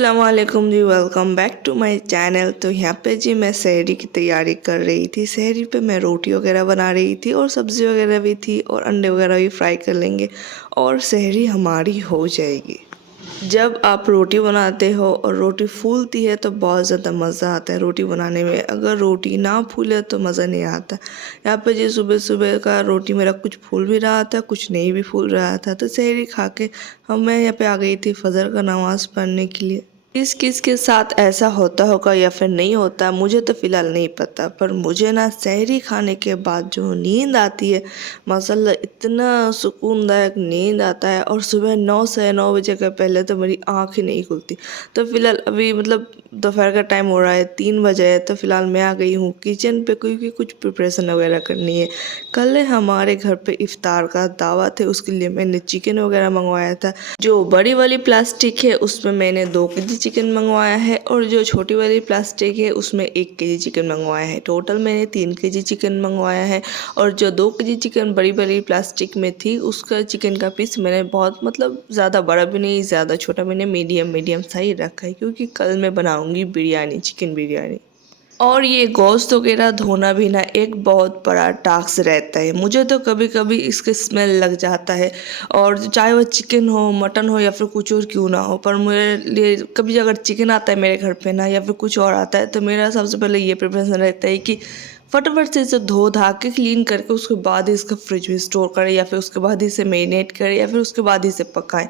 अस्सलामुअलैकुम जी, welcome back to my channel. तो यहाँ पे जी मैं सहरी की तैयारी कर रही थी। सहरी पे मैं रोटी वगैरह बना रही थी और सब्ज़ी वगैरह भी थी और अंडे वगैरह भी फ्राई कर लेंगे और सहरी हमारी हो जाएगी। जब आप रोटी बनाते हो और रोटी फूलती है तो बहुत ज़्यादा मज़ा आता है रोटी बनाने में। अगर रोटी ना फूले तो मज़ा नहीं आता। यहाँ पे जी सुबह सुबह का रोटी मेरा कुछ फूल भी रहा था, कुछ नहीं भी फूल रहा था। तो सहरी खा के मैं यहाँ पे आ गई थी फजर का नमाज़ पढ़ने के लिए। किस किस के साथ ऐसा होता होगा या फिर नहीं होता मुझे तो फ़िलहाल नहीं पता, पर मुझे ना सहरी खाने के बाद जो नींद आती है माशाल्लाह इतना सुकूनदायक नींद आता है। और सुबह 9 से 9 बजे के पहले तो मेरी आँख ही नहीं खुलती। तो फ़िलहाल अभी मतलब दोपहर का टाइम हो रहा है, 3 बजे है। तो फ़िलहाल मैं आ गई हूँ किचन पे क्योंकि कुछ प्रिपरेशन वगैरह करनी है। कल हमारे घर पे इफ्तार का दावत है, उसके लिए मैंने चिकन वगैरह मंगवाया था। जो बड़ी वाली प्लास्टिक है उसमें मैंने 2 केजी चिकन मंगवाया है और जो छोटी वाली प्लास्टिक है उसमें 1 केजी चिकन मंगवाया है। टोटल मैंने 3 केजी चिकन मंगवाया है। और जो 2 केजी चिकन बड़ी वाली प्लास्टिक में थी उसका चिकन का पीस मैंने बहुत मतलब ज़्यादा बड़ा भी नहीं ज़्यादा छोटा, मैंने मीडियम सा ही रखा है क्योंकि कल मैं बनाऊँगी बिरयानी, चिकन बिरयानी। और ये गोश्त वगैरह धोना भी ना एक बहुत बड़ा टास्क रहता है। मुझे तो कभी कभी इसके स्मेल लग जाता है, और चाहे वो चिकन हो, मटन हो या फिर कुछ और क्यों ना हो, पर मेरे लिए कभी अगर चिकन आता है मेरे घर पे ना या फिर कुछ और आता है तो मेरा सबसे पहले ये प्रेफरेंस रहता है कि फटाफट से इसे धो धा के क्लीन करके उसके बाद ही इसका फ्रिज में स्टोर करें या फिर उसके बाद ही इसे मेरिनेट करें या फिर उसके बाद ही इसे पकाएं।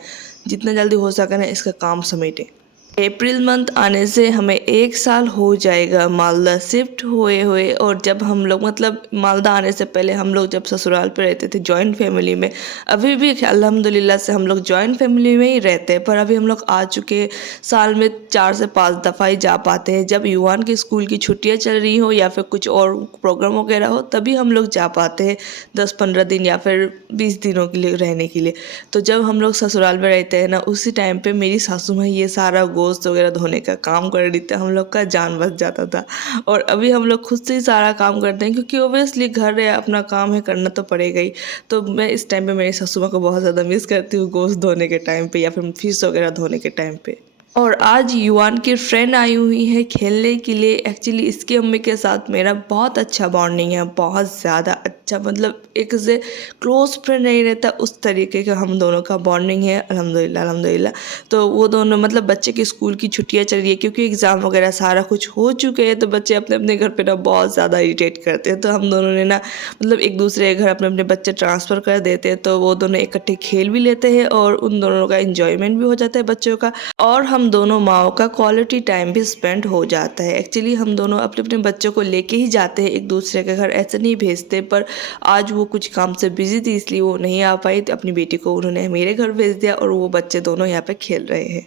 जितना जल्दी हो सके ना इसका काम समेटें। अप्रैल मंथ आने से हमें 1 साल हो जाएगा मालदा शिफ्ट हुए। और जब हम लोग मतलब मालदा आने से पहले हम लोग जब ससुराल पे रहते थे जॉइंट फैमिली में, अभी भी अल्हम्दुलिल्लाह से हम लोग जॉइंट फैमिली में ही रहते हैं, पर अभी हम लोग आ चुके साल में 4 से 5 दफ़ा ही जा पाते हैं। जब युवान की स्कूल की छुट्टियां चल रही हो या फिर कुछ और प्रोग्राम वगैरह हो तभी हम लोग जा पाते हैं 10-15 दिन या फिर 20 दिनों के लिए रहने के लिए। तो जब हम लोग ससुराल में रहते हैं ना उसी टाइम पे मेरी सासू माँ ये सारा गोश्त वगैरह धोने का काम कर रही थी, हम लोग का जान बच जाता था। और अभी हम लोग खुद से ही सारा काम करते हैं क्योंकि ओबियसली घर है, अपना काम है, करना तो पड़ेगा ही। तो मैं इस टाइम पे मेरी सासू माँ को बहुत ज़्यादा मिस करती हूँ गोश्त धोने के टाइम पे या फिर फिश वगैरह धोने के टाइम पे। और आज युवान की फ्रेंड आई हुई है खेलने के लिए। एक्चुअली इसकी मम्मी के साथ मेरा बहुत अच्छा बॉन्डिंग है, बहुत ज़्यादा अच्छा, मतलब एक से क्लोज फ्रेंड नहीं रहता उस तरीके का हम दोनों का बॉन्डिंग है। अल्हम्दुलिल्लाह अल्हम्दुलिल्लाह। तो वो दोनों मतलब बच्चे की स्कूल की छुट्टियां चल रही है क्योंकि एग्ज़ाम वगैरह सारा कुछ हो चुके हैं, तो बच्चे अपने अपने घर पे ना बहुत ज़्यादा इरिटेट करते हैं। तो हम दोनों ने ना मतलब एक दूसरे के घर अपने अपने बच्चे ट्रांसफ़र कर देते हैं, तो वो दोनों इकट्ठे खेल भी लेते हैं और उन दोनों का इंजॉयमेंट भी हो जाता है बच्चों का। और हम दोनों माओ का क्वालिटी टाइम भी स्पेंड हो जाता है। एक्चुअली हम दोनों अपने अपने बच्चों को लेके ही जाते हैं एक दूसरे के घर, ऐसे नहीं भेजते, पर आज वो कुछ काम से बिजी थी इसलिए वो नहीं आ पाई, तो अपनी बेटी को उन्होंने मेरे घर भेज दिया और वो बच्चे दोनों यहाँ पे खेल रहे हैं।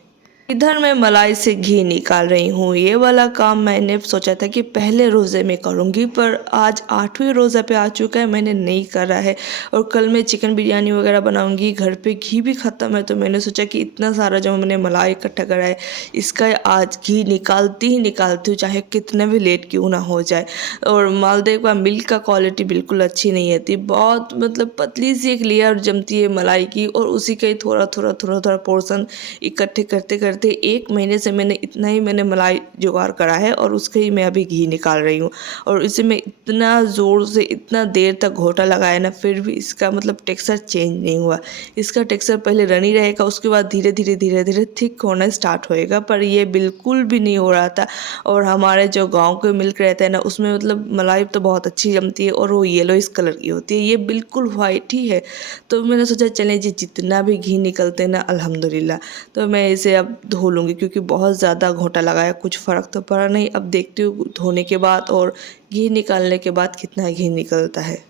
इधर मैं मलाई से घी निकाल रही हूँ। ये वाला काम मैंने सोचा था कि पहले रोज़े में करूँगी, पर आज 8वें रोज़ा पे आ चुका है, मैंने नहीं करा है। और कल मैं चिकन बिरयानी वगैरह बनाऊँगी, घर पे घी भी ख़त्म है, तो मैंने सोचा कि इतना सारा जो मैंने मलाई इकट्ठा करा है इसका आज घी निकालती हूँ, चाहे कितने भी लेट क्यों ना हो जाए। और मालदे का मिल्क का क्वालिटी बिल्कुल अच्छी नहीं आती, बहुत मतलब पतली सी एक लेयर जमती है मलाई की, और उसी का ही थोड़ा पोर्शन इकट्ठे करते करते 1 महीने से मैंने इतना ही मैंने मलाई जुगाड़ करा है और उसके ही मैं अभी घी निकाल रही हूँ। और इसे मैं इतना ज़ोर से इतना देर तक घोटा लगाया ना, फिर भी इसका मतलब टेक्सचर चेंज नहीं हुआ। इसका टेक्सचर पहले रनी रहेगा, उसके बाद धीरे धीरे थिक होना स्टार्ट होएगा, पर ये बिल्कुल भी नहीं हो रहा था। और हमारे जो गाँव के मिल्क रहते हैं ना उसमें मतलब मलाई तो बहुत अच्छी जमती है और वो येलो इस कलर की होती है, ये बिल्कुल वाइट ही है। तो मैंने सोचा चलें जी जितना भी घी निकलते ना अल्हम्दुलिल्लाह। तो मैं इसे अब धो लूँगी क्योंकि बहुत ज़्यादा घोटा लगाया, कुछ फ़र्क तो पड़ा नहीं। अब देखती हूँ धोने के बाद और घी निकालने के बाद कितना घी निकलता है।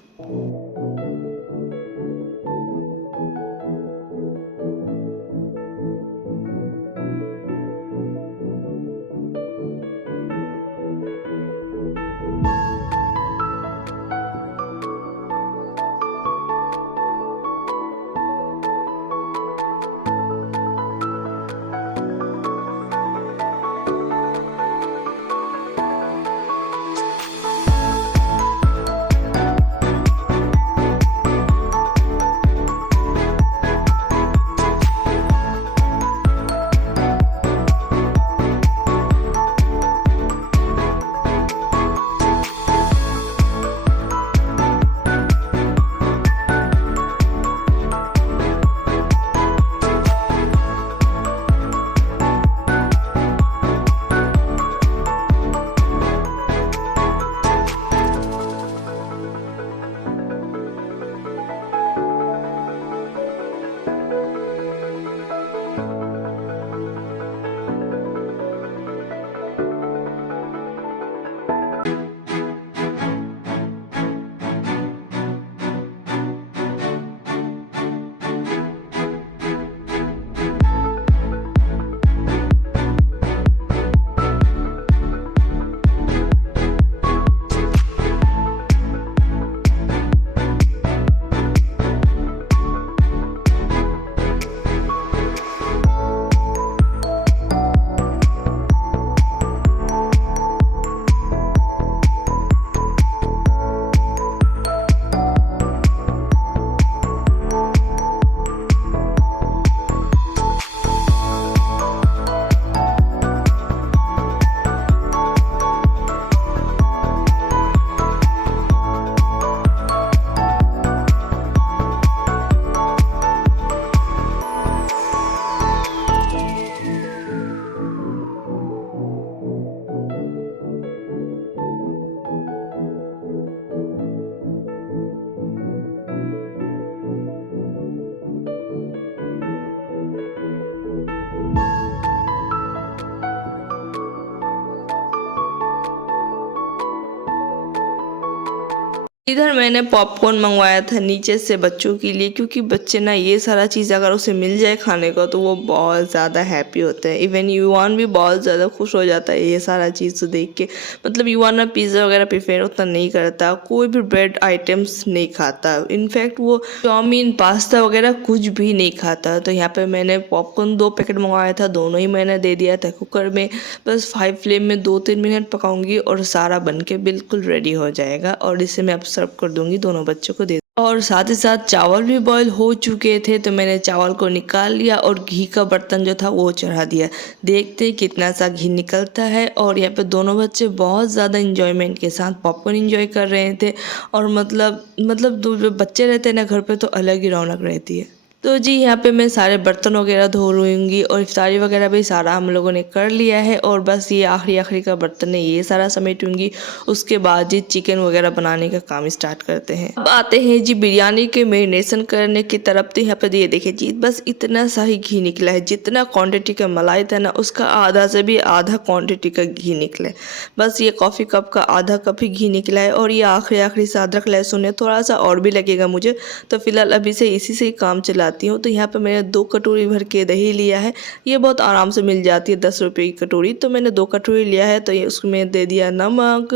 इधर मैंने पॉपकॉर्न मंगवाया था नीचे से बच्चों के लिए, क्योंकि बच्चे ना ये सारा चीज़ अगर उसे मिल जाए खाने को तो वो बहुत ज़्यादा हैप्पी होते हैं। इवन युवान भी बहुत ज़्यादा खुश हो जाता है ये सारा चीज़ को देख के। मतलब युवान ना पिज़्ज़ा वगैरह प्रेफर उतना नहीं करता, कोई भी ब्रेड आइटम्स नहीं खाता, इनफैक्ट वो चाउमीन पास्ता वगैरह कुछ भी नहीं खाता। तो यहाँ पे मैंने पॉपकॉर्न 2 पैकेट मंगवाया था, दोनों ही मैंने दे दिया था कुकर में। बस 5 फ्लेम में 2-3 मिनट पकाऊंगी और सारा बन के बिल्कुल रेडी हो जाएगा और इसे मैं अब सर्व कर दूंगी, दोनों बच्चों को दे। और साथ ही साथ चावल भी बॉईल हो चुके थे, तो मैंने चावल को निकाल लिया और घी का बर्तन जो था वो चढ़ा दिया। देखते कितना सा घी निकलता है। और यहाँ पे दोनों बच्चे बहुत ज़्यादा इंजॉयमेंट के साथ पॉपकॉर्न इंजॉय कर रहे थे। और मतलब दो बच्चे रहते हैं ना घर पे तो अलग ही रौनक रहती है। तो जी यहाँ पे मैं सारे बर्तन वगैरह धो लूँगी और इफ्तारी वगैरह भी सारा हम लोगों ने कर लिया है। और बस ये आखिरी का बर्तन है, ये सारा समेटूंगी। उसके बाद जी चिकन वगैरह बनाने का काम स्टार्ट करते हैं। अब आते हैं जी बिरयानी के मैरिनेशन करने की तरफ। तो यहाँ पे ये देखिए जी बस इतना सा ही घी निकला है, जितना क्वान्टिटी का मलाई था ना उसका आधा से भी आधा क्वान्टिटी का घी निकला है। बस ये कॉफ़ी कप का आधा कप ही घी निकला है। और ये आखिरी से अदरक लहसुन है, थोड़ा सा और भी लगेगा मुझे, तो फिलहाल अभी से इसी से ही काम चलाती हूँ। तो यहाँ पे मैंने 2 कटोरी भर के दही लिया है, ये बहुत आराम से मिल जाती है 10 रुपये की कटोरी। तो मैंने 2 कटोरी लिया है। तो ये उसमें दे दिया नमक,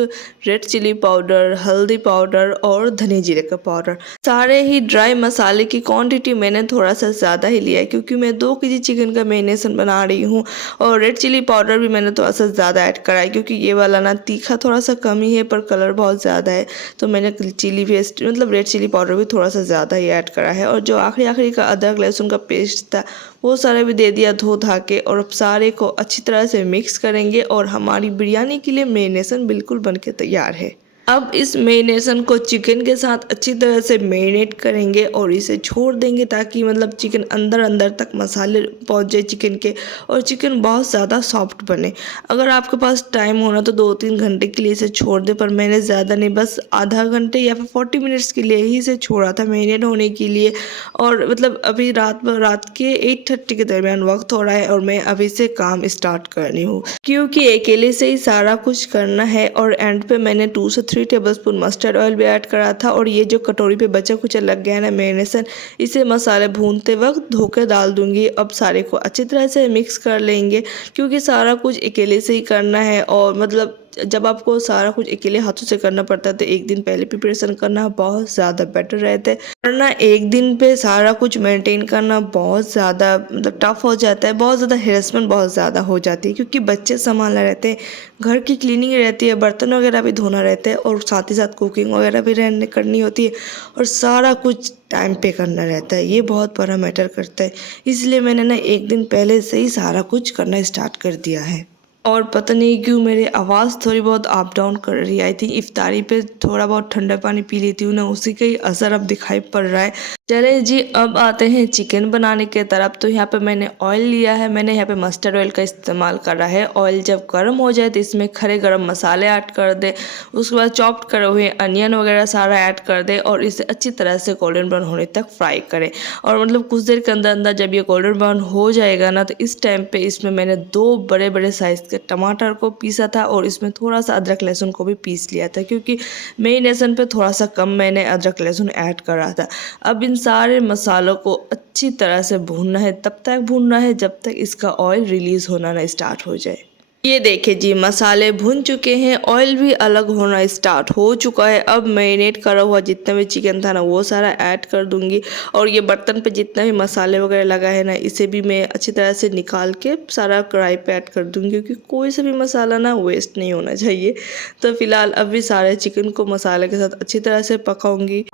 रेड चिली पाउडर, हल्दी पाउडर और धनी जीरे का पाउडर। सारे ही ड्राई मसाले की क्वांटिटी मैंने थोड़ा सा ज़्यादा ही लिया है, क्योंकि मैं 2 केजी चिकन का मैरिनेशन बना रही हूँ। और रेड चिली पाउडर भी मैंने थोड़ा सा ज़्यादा ऐड करा है, क्योंकि ये वाला ना तीखा थोड़ा सा कम ही है पर कलर बहुत ज़्यादा है। तो मैंने चिली पेस्ट मतलब रेड चिली पाउडर भी थोड़ा सा ज़्यादा ही ऐड करा है। और जो आखिरी का अदरक लहसुन का पेस्ट था वो सारा भी दे दिया धो धा के। और अब सारे को अच्छी तरह से मिक्स करेंगे और हमारी बिरयानी के लिए मैरिनेशन बिल्कुल बनके तैयार है। अब इस मैरिनेशन को चिकन के साथ अच्छी तरह से मैरिनेट करेंगे और इसे छोड़ देंगे, ताकि मतलब चिकन अंदर अंदर तक मसाले पहुंच जाए चिकन के और चिकन बहुत ज़्यादा सॉफ्ट बने। अगर आपके पास टाइम हो ना तो 2-3 घंटे के लिए इसे छोड़ दे, पर मैंने ज़्यादा नहीं, बस आधा घंटे या फिर 40 मिनट्स के लिए ही इसे छोड़ा था मैरिनेट होने के लिए। और मतलब अभी रात के 8:30 के दरमियान वक्त हो रहा है और मैं अभी से काम स्टार्ट कर रही हूँ, क्योंकि अकेले से ही सारा कुछ करना है। और एंड पे मैंने 2 से 3 टेबलस्पून मस्टर्ड ऑयल भी ऐड करा था। और ये जो कटोरी पे बचा कुछ लग गया है ना मैरिनेशन, इसे मसाले भूनते वक्त धोकर डाल दूंगी। अब सारे को अच्छी तरह से मिक्स कर लेंगे, क्योंकि सारा कुछ अकेले से ही करना है। और मतलब जब आपको सारा कुछ अकेले हाथों से करना पड़ता है तो एक दिन पहले प्रिपरेशन करना बहुत ज़्यादा बेटर रहता है, वरना एक दिन पे सारा कुछ मेंटेन करना बहुत ज़्यादा मतलब टफ हो जाता है, बहुत ज़्यादा हेरसमेंट बहुत ज़्यादा हो जाती है, क्योंकि बच्चे संभालना रहते हैं, घर की क्लीनिंग रहती है, बर्तन वगैरह भी धोना रहता है और साथ ही साथ कुकिंग वगैरह भी करनी होती है और सारा कुछ टाइम पे करना रहता है। ये बहुत बड़ा मैटर करता है, इसलिए मैंने ना एक दिन पहले से ही सारा कुछ करना स्टार्ट कर दिया है। और पता नहीं क्यों मेरी आवाज़ थोड़ी बहुत अप डाउन कर रही है। आई थिंक इफ्तारी पे थोड़ा बहुत ठंडा पानी पी लेती हूँ ना, उसी का ही असर अब दिखाई पड़ रहा है। चले जी अब आते हैं चिकन बनाने के तरफ। तो यहाँ पे मैंने ऑयल लिया है, मैंने यहाँ पे मस्टर्ड ऑयल का इस्तेमाल कर रहा है। ऑयल जब गर्म हो जाए तो इसमें खड़े गरम मसाले ऐड कर दे, उसके बाद चॉप्ड करे हुए अनियन वगैरह सारा ऐड कर दे और इसे अच्छी तरह से गोल्डन ब्राउन होने तक फ्राई करें। और मतलब कुछ देर के अंदर अंदर जब ये गोल्डन ब्राउन हो जाएगा ना, तो इस टाइम पे इसमें मैंने 2 बड़े बड़े साइज़ के टमाटर को पीसा था और इसमें थोड़ा सा अदरक लहसुन को भी पीस लिया था, क्योंकि मैरिनेशन पे थोड़ा सा कम मैंने अदरक लहसुन ऐड करा था। अब इन सारे मसालों को अच्छी तरह से भूनना है, तब तक भूनना है जब तक इसका ऑयल रिलीज़ होना ना स्टार्ट हो जाए। ये देखिए जी मसाले भुन चुके हैं, ऑयल भी अलग होना स्टार्ट हो चुका है। अब मैरिनेट करा हुआ जितना भी चिकन था ना वो सारा ऐड कर दूंगी। और ये बर्तन पे जितना भी मसाले वगैरह लगा है ना, इसे भी मैं अच्छी तरह से निकाल के सारा कढ़ाई पे ऐड कर दूंगी, क्योंकि कोई सा भी मसाला ना वेस्ट नहीं होना चाहिए। तो फिलहाल अभी सारे चिकन को मसाले के साथ अच्छी तरह से पकाऊंगी।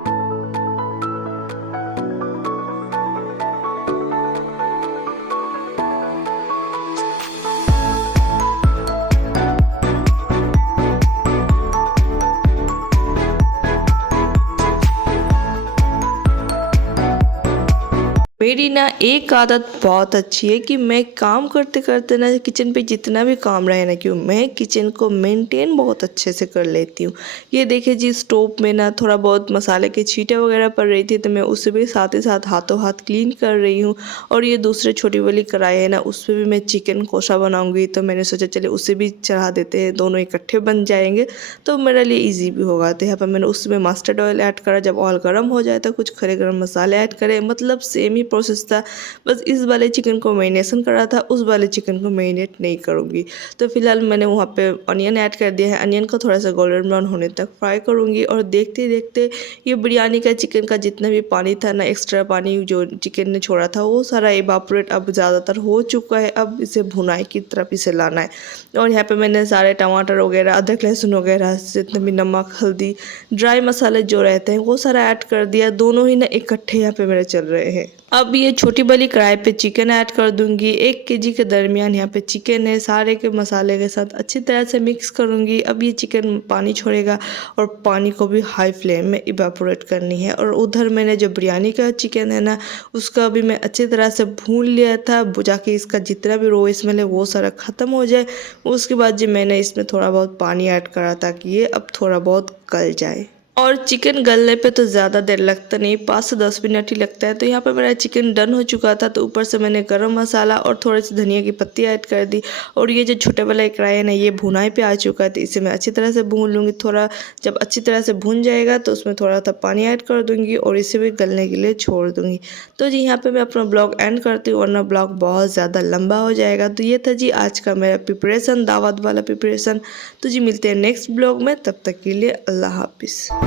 मेरी ना एक आदत बहुत अच्छी है कि मैं काम करते करते ना किचन पे जितना भी काम रहे ना क्यों मैं किचन को मेंटेन बहुत अच्छे से कर लेती हूँ। ये देखिए जी स्टोव में ना थोड़ा बहुत मसाले के छींटे वगैरह पड़ रही थी तो मैं उसे भी साथ ही साथ हाथों हाथ क्लीन कर रही हूँ। और ये दूसरे छोटी वाली कढ़ाई है ना उस पर भी मैं चिकन कोशा बनाऊँगी तो मैंने सोचा चले उसे भी चढ़ा देते हैं, दोनों इकट्ठे बन जाएंगे तो मेरे लिए ईजी भी होगा। तो यहाँ पर मैंने उसमें मस्टर्ड ऑयल ऐड करा, जब ऑयल गर्म हो जाए तो कुछ खड़े गरम मसाले ऐड करें, मतलब सेम ही प्रोसेस था। बस इस वाले चिकन को मैरिनेशन करा था, उस वाले चिकन को मैरिनेट नहीं करूँगी। तो फिलहाल मैंने वहाँ पे अनियन ऐड कर दिया है, अनियन को थोड़ा सा गोल्डन ब्राउन होने तक फ्राई करूँगी। और देखते देखते ये बिरयानी का चिकन का जितना भी पानी था ना, एक्स्ट्रा पानी जो चिकन ने छोड़ा था वो सारा इवापोरेट अब ज़्यादातर हो चुका है। अब इसे भुनाई की तरफ इसे लाना है। और यहाँ पे मैंने सारे टमाटर वगैरह, अदरक लहसुन वगैरह, जितने भी नमक हल्दी ड्राई मसाले जो रहते हैं वो सारा ऐड कर दिया। दोनों ही ना इकट्ठे यहाँ पे मेरे चल रहे हैं। अब ये छोटी वाली कढ़ाई पे चिकन ऐड कर दूंगी। 1 केजी के दरमियान यहाँ पे चिकन है, सारे के मसाले के साथ अच्छी तरह से मिक्स करूंगी। अब ये चिकन पानी छोड़ेगा और पानी को भी हाई फ्लेम में इवापोरेट करनी है। और उधर मैंने जो बिरयानी का चिकन है ना उसका भी मैं अच्छी तरह से भून लिया था, जाके इसका जितना भी रो स्मेल है वो सारा ख़त्म हो जाए। उसके बाद जी मैंने इसमें थोड़ा बहुत पानी ऐड करा ताकि ये अब थोड़ा बहुत गल जाए। और चिकन गलने पे तो ज़्यादा देर लगता नहीं, 5 से 10 मिनट ही लगता है। तो यहाँ पे मेरा चिकन डन हो चुका था। तो ऊपर से मैंने गरम मसाला और थोड़ी सी धनिया की पत्ती ऐड कर दी। और ये जो छोटे वाला कढ़ाई है ना ये भुनाई पे आ चुका है तो इसे मैं अच्छी तरह से भून लूँगी। थोड़ा जब अच्छी तरह से भून जाएगा तो उसमें थोड़ा सा पानी ऐड कर दूँगी और इसे भी गलने के लिए छोड़ दूँगी। तो जी यहाँ पर मैं अपना ब्लॉग एंड करती हूँ वरना ब्लॉग बहुत ज़्यादा लंबा हो जाएगा। तो ये था जी आज का मेरा प्रिपरेशन, दावत वाला प्रिपरेशन। तो जी मिलते हैं नेक्स्ट ब्लॉग में, तब तक के लिए अल्लाह हाफिज़।